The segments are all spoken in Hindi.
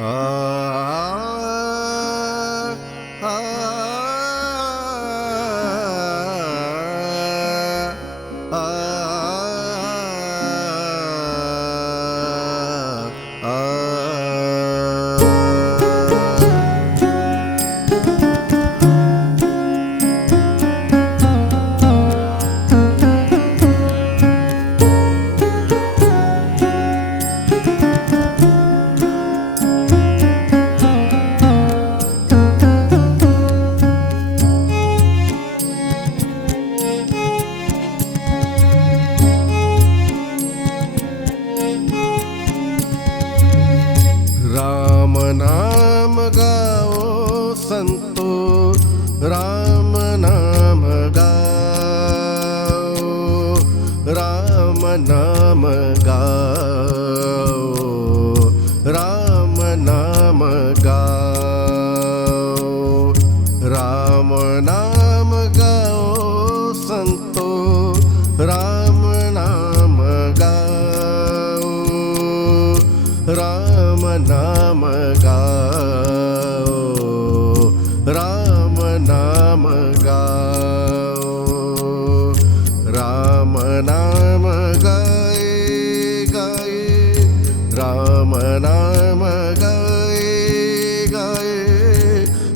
Ah. नाम गाओ। राम नाम गाओ। राम नाम गाओ।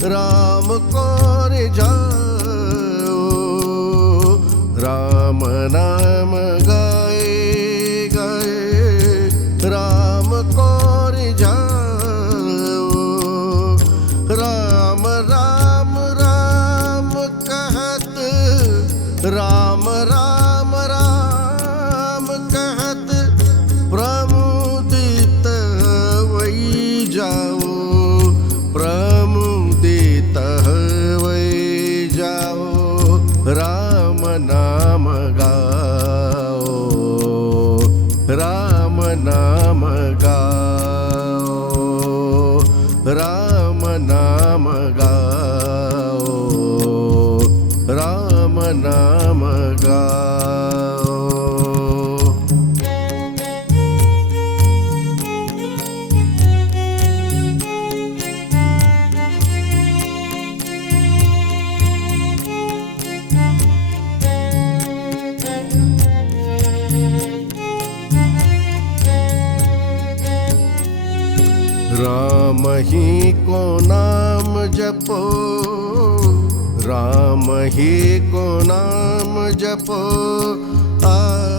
राम को रिझाओ राम ना namaka राम ही को नाम जपो। राम ही को नाम जपो। आ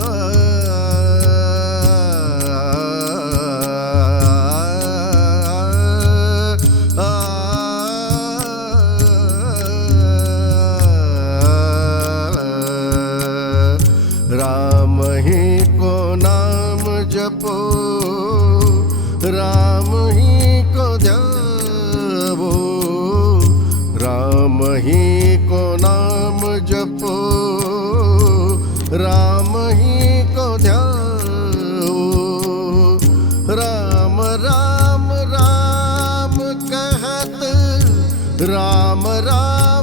राम ही को नाम जपो, राम ही को ध्याओ राम राम राम कहत, राम राम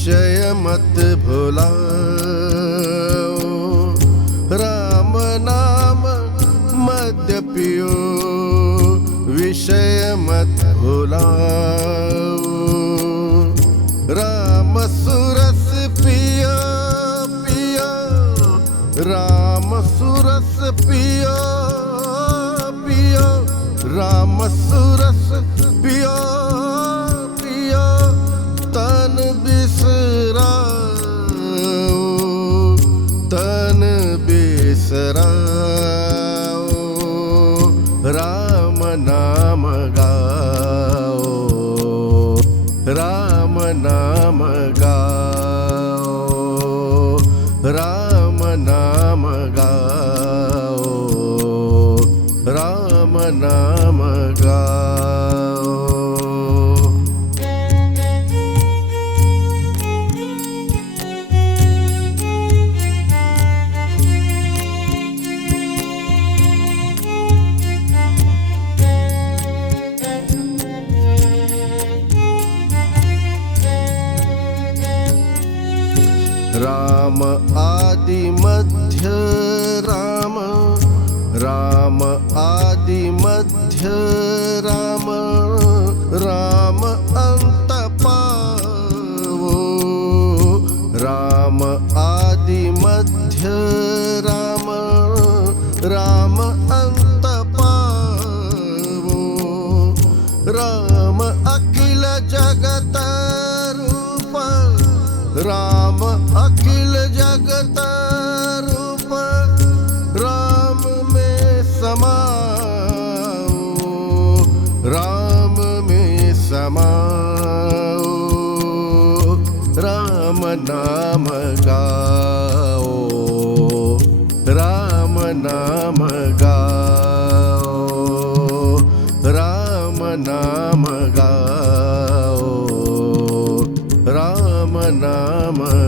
विषय मत भोला। राम नाम गाओ राम नाम गाओ राम नाम गाओ राम नाम गाओ राम आदिमध्य राम। राम आदिमध्य राम। राम अन्तपावो। राम आदिमध्य राम। राम राम, अखिल जगत रूप, राम में समाओ। राम में समाओ। राम नाम गाओ। राम नाम गाओ। राम नाम गाओ। राम नाम Come on.